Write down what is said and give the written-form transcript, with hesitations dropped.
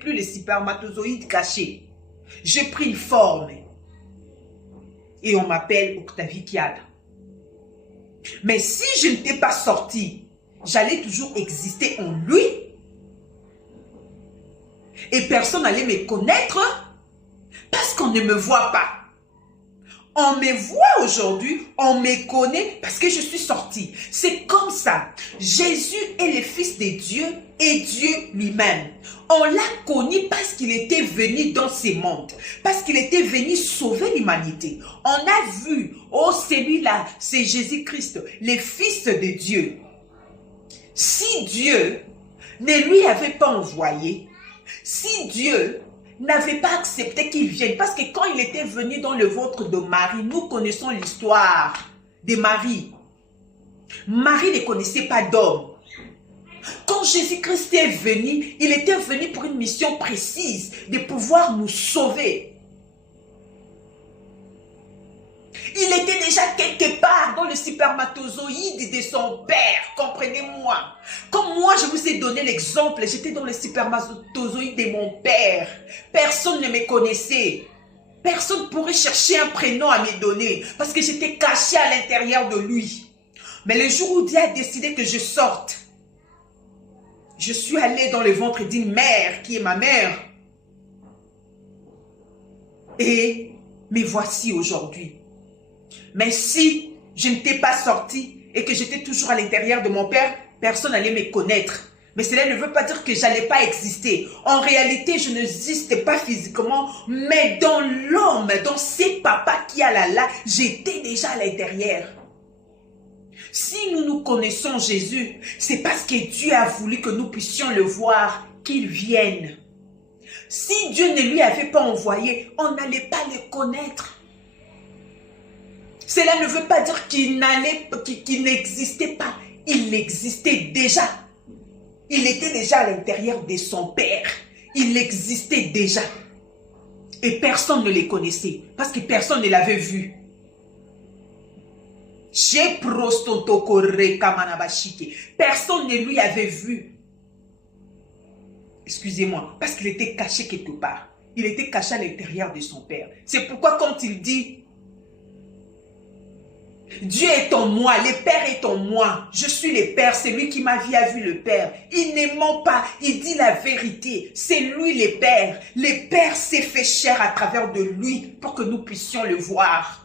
plus les spermatozoïdes cachés. J'ai pris une forme. Et on m'appelle Octavie Kiala. Mais si je n'étais pas sorti, j'allais toujours exister en lui. Et personne n'allait me connaître parce qu'on ne me voit pas. On me voit aujourd'hui, on me connaît parce que je suis sorti. C'est comme ça. Jésus est le Fils de Dieu et Dieu lui-même. On l'a connu parce qu'il était venu dans ce monde. Parce qu'il était venu sauver l'humanité. On a vu, oh celui-là, c'est Jésus-Christ, le Fils de Dieu. Si Dieu ne lui avait pas envoyé, si Dieu n'avait pas accepté qu'il vienne, parce que quand il était venu dans le ventre de Marie, nous connaissons l'histoire de Marie. Marie ne connaissait pas d'homme. Quand Jésus-Christ est venu, il était venu pour une mission précise, de pouvoir nous sauver. Il était déjà quelque part dans le spermatozoïde de son père, comprenez-moi. Comme moi, je vous ai donné l'exemple, j'étais dans le spermatozoïde de mon père. Personne ne me connaissait. Personne ne pourrait chercher un prénom à me donner parce que j'étais caché à l'intérieur de lui. Mais le jour où Dieu a décidé que je sorte, je suis allé dans le ventre d'une mère qui est ma mère. Et me voici aujourd'hui. Mais si je n'étais pas sorti et que j'étais toujours à l'intérieur de mon père, personne n'allait me connaître. Mais cela ne veut pas dire que je n'allais pas exister. En réalité, je n'existais pas physiquement, mais dans l'homme, dans ces papas qui a là, j'étais déjà à l'intérieur. Si nous nous connaissons Jésus, c'est parce que Dieu a voulu que nous puissions le voir, qu'il vienne. Si Dieu ne lui avait pas envoyé, on n'allait pas le connaître. Cela ne veut pas dire qu'il n'existait pas. Il existait déjà. Il était déjà à l'intérieur de son père. Il existait déjà. Et personne ne les connaissait. Parce que personne ne l'avait vu. Personne ne lui avait vu. Excusez-moi. Parce qu'il était caché quelque part. Il était caché à l'intérieur de son père. C'est pourquoi quand il dit Dieu est en moi, le Père est en moi. Je suis le Père, c'est lui qui m'a vu a vu le Père. Il ne ment pas, il dit la vérité. C'est lui le Père. Le Père s'est fait chair à travers de lui pour que nous puissions le voir.